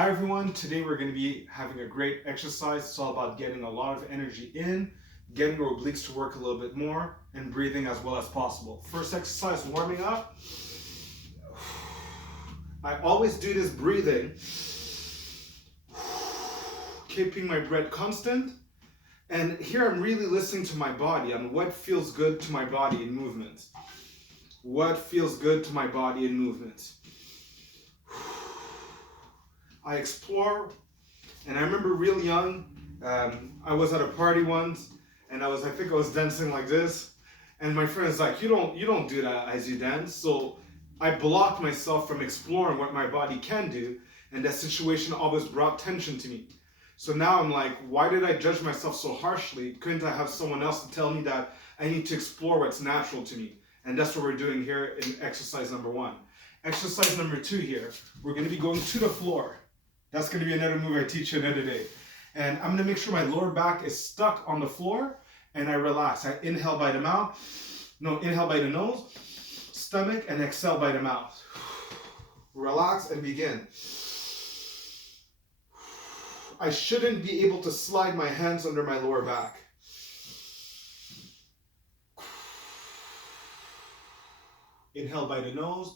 Hi everyone, today we're going to be having a great exercise. It's all about getting a lot of energy in, getting your obliques to work a little bit more, and breathing as well as possible. First exercise, warming up. I always do this breathing, keeping my breath constant. And here I'm really listening to my body on what feels good to my body in movements. What feels good to my body in movements. I explore, and I remember real young, I was at a party once, and I think I was dancing like this, and my friend's like, you don't do that as you dance. So I blocked myself from exploring what my body can do, and that situation always brought tension to me. So now I'm like, why did I judge myself so harshly? Couldn't I have someone else to tell me that I need to explore what's natural to me? And that's what we're doing here in exercise number 1. Exercise number 2 here, we're going to be going to the floor. That's going to be another move I teach you another day. And I'm going to make sure my lower back is stuck on the floor and I relax. I inhale by the mouth. No, inhale by the nose, stomach, and exhale by the mouth. Relax and begin. I shouldn't be able to slide my hands under my lower back. Inhale by the nose,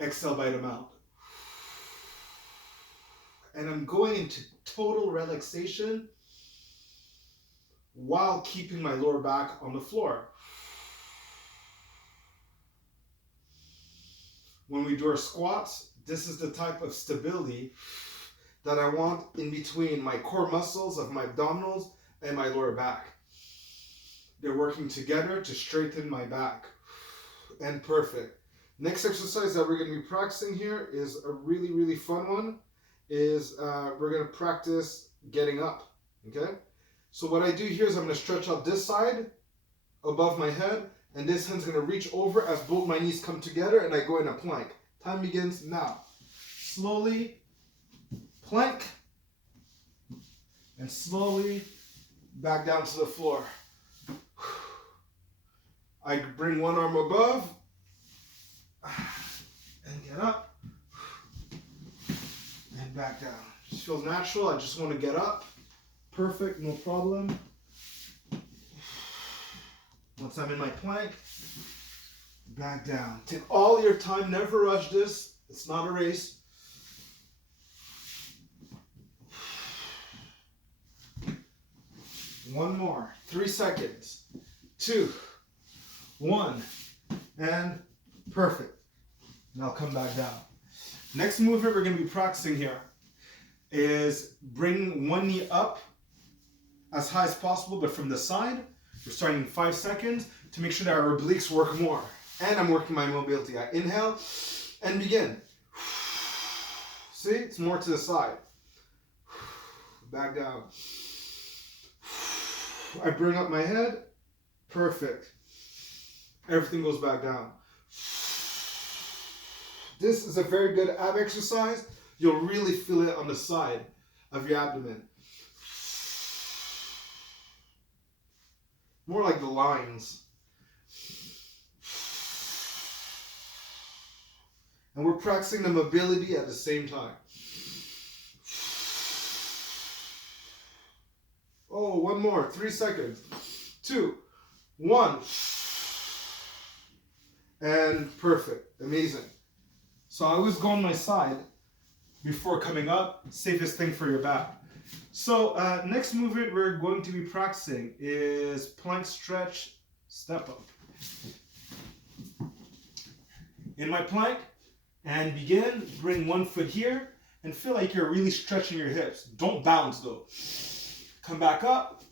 exhale by the mouth. And I'm going into total relaxation while keeping my lower back on the floor. When we do our squats, this is the type of stability that I want in between my core muscles of my abdominals and my lower back. They're working together to straighten my back. And perfect. Next exercise that we're going to be practicing here is a really, really fun one. We're going to practice getting up, okay? So what I do here is I'm going to stretch out this side above my head, and this hand's going to reach over as both my knees come together, and I go in a plank. Time begins now. Slowly, plank, and slowly back down to the floor. I bring one arm above, and get up. And back down. Just feels natural. I just want to get up. Perfect, no problem. Once I'm in my plank, back down. Take all your time. Never rush this. It's not a race. One more. 3 seconds. 2, 1, and perfect. Now come back down. Next movement we're going to be practicing here is bring one knee up as high as possible, but from the side. We're starting in 5 seconds to make sure that our obliques work more. And I'm working my mobility. I inhale and begin. See, it's more to the side. Back down. I bring up my head. Perfect. Everything goes back down. This is a very good ab exercise. You'll really feel it on the side of your abdomen. More like the lines. And we're practicing the mobility at the same time. Oh, one more. 3 seconds. 2, 1. And perfect. Amazing. So I always go on my side before coming up. Safest thing for your back. So next movement we're going to be practicing is plank stretch step up. In my plank, and begin. Bring one foot here and feel like you're really stretching your hips. Don't bounce though. Come back up,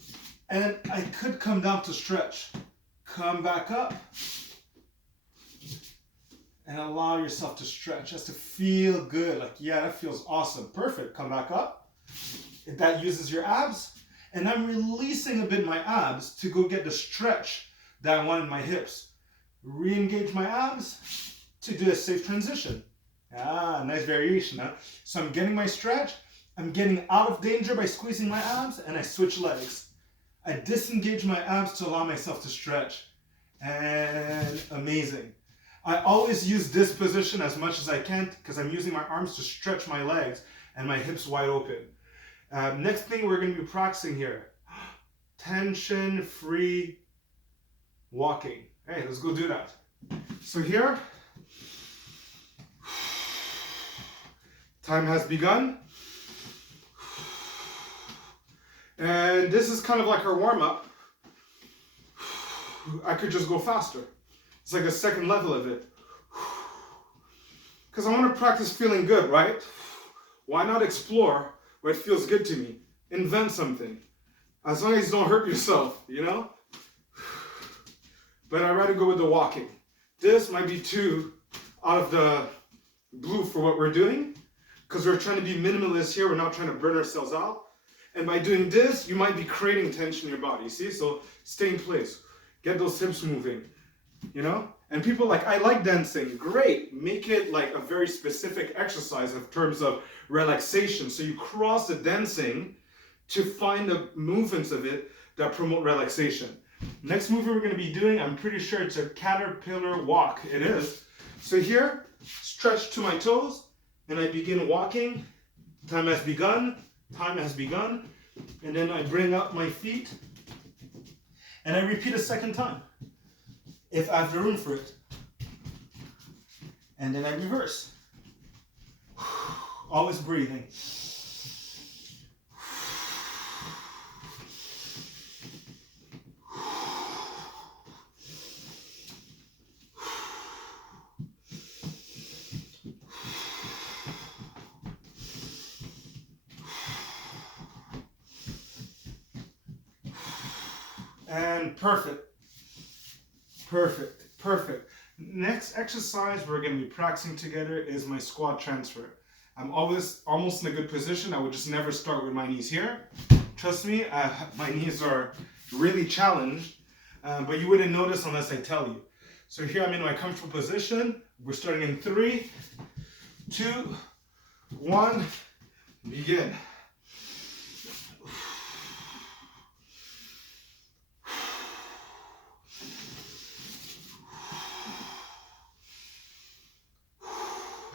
and I could come down to stretch. Come back up. And allow yourself to stretch, just to feel good. Like, yeah, that feels awesome. Perfect. Come back up. That uses your abs. And I'm releasing a bit my abs to go get the stretch that I want in my hips. Re-engage my abs to do a safe transition. Ah, nice variation, huh? So I'm getting my stretch. I'm getting out of danger by squeezing my abs, and I switch legs. I disengage my abs to allow myself to stretch. And amazing. I always use this position as much as I can because I'm using my arms to stretch my legs and my hips wide open. Next thing we're going to be practicing here. Tension-free walking. Hey, let's go do that. So here, time has begun. And this is kind of like our warm-up. I could just go faster. It's like a second level of it. Because I want to practice feeling good, right? Why not explore where it feels good to me? Invent something. As long as you don't hurt yourself, you know? But I'd rather go with the walking. This might be too out of the blue for what we're doing. Because we're trying to be minimalist here. We're not trying to burn ourselves out. And by doing this, you might be creating tension in your body. See? So stay in place. Get those hips moving. You know? And people like, I like dancing. Great. Make it like a very specific exercise in terms of relaxation. So you cross the dancing to find the movements of it that promote relaxation. Next movement we're going to be doing, I'm pretty sure it's a caterpillar walk. It is. So here, stretch to my toes, and I begin walking. Time has begun. Time has begun. And then I bring up my feet, and I repeat a second time, if I have the room for it. And then I reverse. Always breathing. And perfect. Perfect. Perfect. Next exercise we're going to be practicing together is my squat transfer. I'm always almost in a good position. I would just never start with my knees here. Trust me, my knees are really challenged, but you wouldn't notice unless I tell you. So here I'm in my comfortable position. We're starting in 3, 2, 1, begin.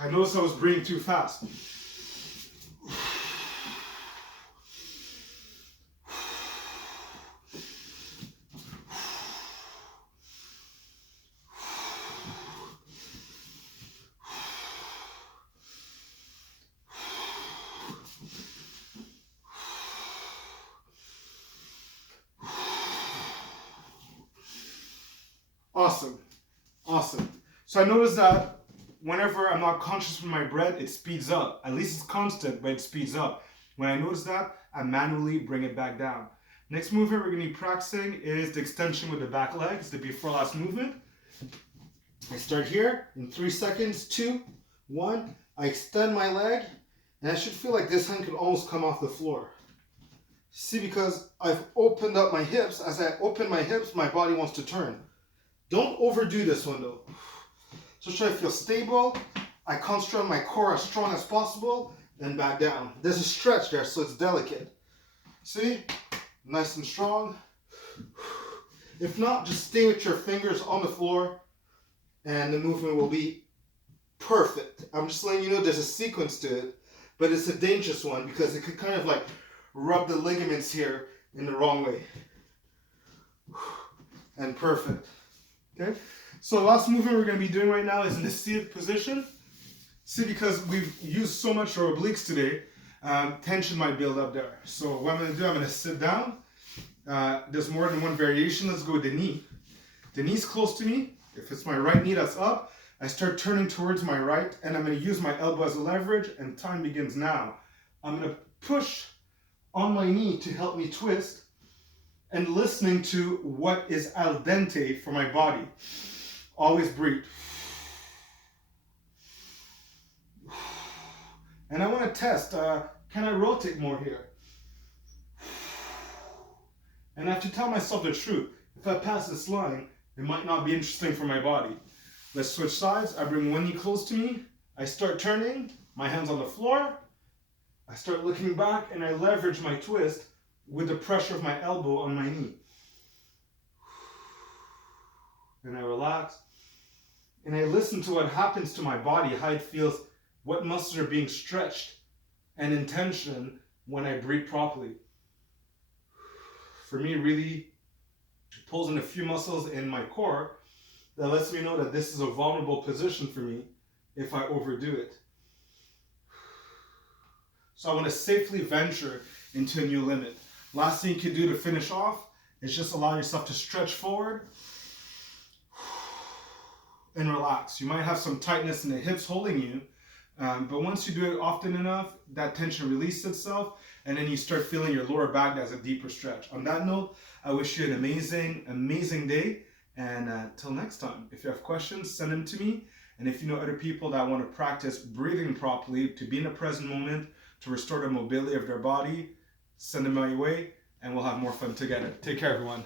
I noticed I was breathing too fast. Awesome. Awesome. So I noticed that whenever I'm not conscious of my breath, it speeds up. At least it's constant, but it speeds up. When I notice that, I manually bring it back down. Next movement we're going to be practicing is the extension with the back legs, the before last movement. I start here in 3 seconds, 2, 1. I extend my leg, and I should feel like this hand could almost come off the floor. See, because I've opened up my hips. As I open my hips, my body wants to turn. Don't overdo this one though. So try to feel stable. I concentrate on my core as strong as possible, then back down. There's a stretch there, so it's delicate. See? Nice and strong. If not, just stay with your fingers on the floor, and the movement will be perfect. I'm just letting you know there's a sequence to it, but it's a dangerous one because it could kind of like rub the ligaments here in the wrong way. And perfect. Okay? So the last movement we're going to be doing right now is in the seated position. See, because we've used so much our obliques today, tension might build up there. So what I'm going to do, I'm going to sit down. There's more than one variation. Let's go with the knee. The knee's close to me. If it's my right knee that's up, I start turning towards my right, and I'm going to use my elbow as a leverage, and time begins now. I'm going to push on my knee to help me twist, and listening to what is al dente for my body. Always breathe. And I want to test, can I rotate more here? And I have to tell myself the truth. If I pass this line, it might not be interesting for my body. Let's switch sides. I bring one knee close to me. I start turning, my hands on the floor. I start looking back, and I leverage my twist with the pressure of my elbow on my knee. And I relax. and I listen to what happens to my body, how it feels, what muscles are being stretched and in tension when I breathe properly. For me, really pulls in a few muscles in my core that lets me know that this is a vulnerable position for me if I overdo it. So I want to safely venture into a new limit. Last thing you can do to finish off is just allow yourself to stretch forward and relax. You might have some tightness in the hips holding you, but once you do it often enough, that tension releases itself, and then you start feeling your lower back as a deeper stretch. On that note, I wish you an amazing, amazing day, and till next time. If you have questions, send them to me, and if you know other people that want to practice breathing properly, to be in the present moment, to restore the mobility of their body, send them my way, and we'll have more fun together. Take care, everyone.